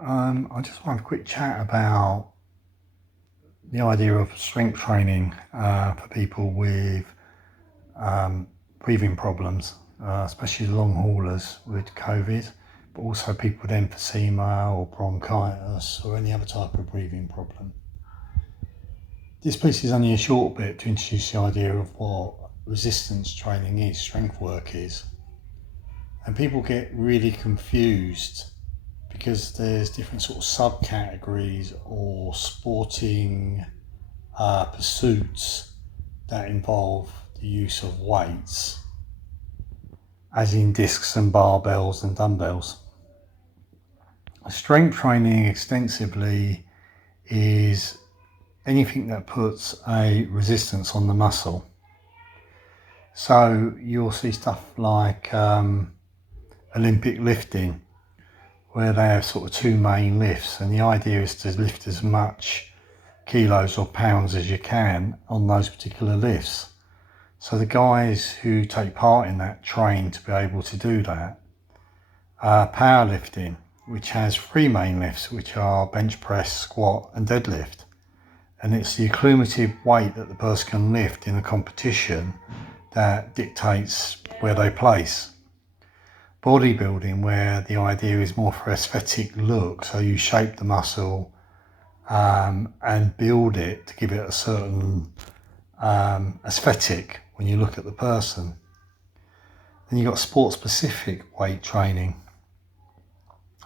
I just want to have a quick chat about the idea of strength training for people with breathing problems, especially long haulers with COVID, but also people with emphysema or bronchitis or any other type of breathing problem. This piece is only a short bit to introduce the idea of what resistance training is, strength work is. And people get really confused because there's different sort of subcategories or sporting pursuits that involve the use of weights, as in discs and barbells and dumbbells. Strength training extensively is anything that puts a resistance on the muscle. So you'll see stuff like Olympic lifting, where they have sort of two main lifts, and the idea is to lift as much kilos or pounds as you can on those particular lifts. So the guys who take part in that train to be able to do that. Powerlifting, which has three main lifts, which are bench press, squat and deadlift. And it's the accumulative weight that the person can lift in a competition that dictates where they place. Bodybuilding, where the idea is more for aesthetic look, so you shape the muscle and build it to give it a certain aesthetic when you look at the person. Then you've got sport-specific weight training,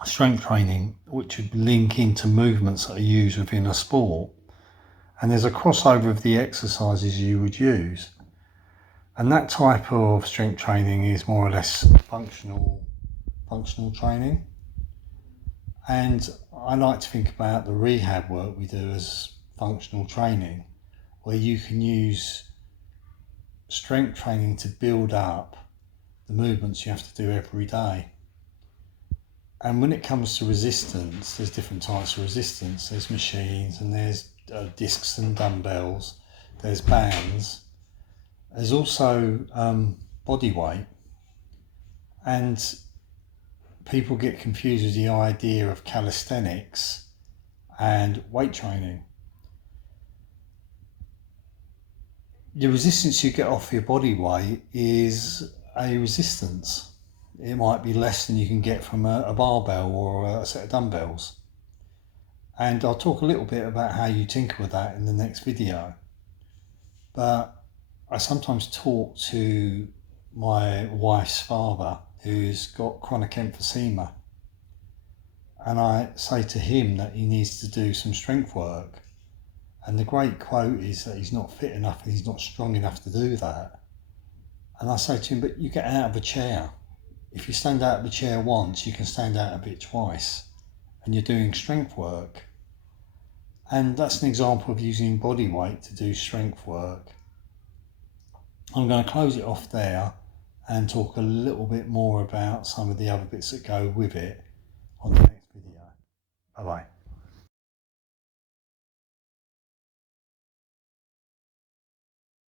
strength training, which would link into movements that are used within a sport. And there's a crossover of the exercises you would use. And that type of strength training is more or less functional training. And I like to think about the rehab work we do as functional training, where you can use strength training to build up the movements you have to do every day. And when it comes to resistance, there's different types of resistance. There's machines, and there's discs and dumbbells, there's bands, there's also body weight. And people get confused with the idea of calisthenics and weight training. The resistance you get off your body weight is a resistance. It might be less than you can get from a barbell or a set of dumbbells. And I'll talk a little bit about how you tinker with that in the next video. But I sometimes talk to my wife's father, who's got chronic emphysema. And I say to him that he needs to do some strength work. And the great quote is that he's not fit enough and he's not strong enough to do that. And I say to him, but you get out of a chair. If you stand out of a chair once, you can stand out of it twice. And you're doing strength work. And that's an example of using body weight to do strength work. I'm going to close it off there and talk a little bit more about some of the other bits that go with it on the next video. Bye bye.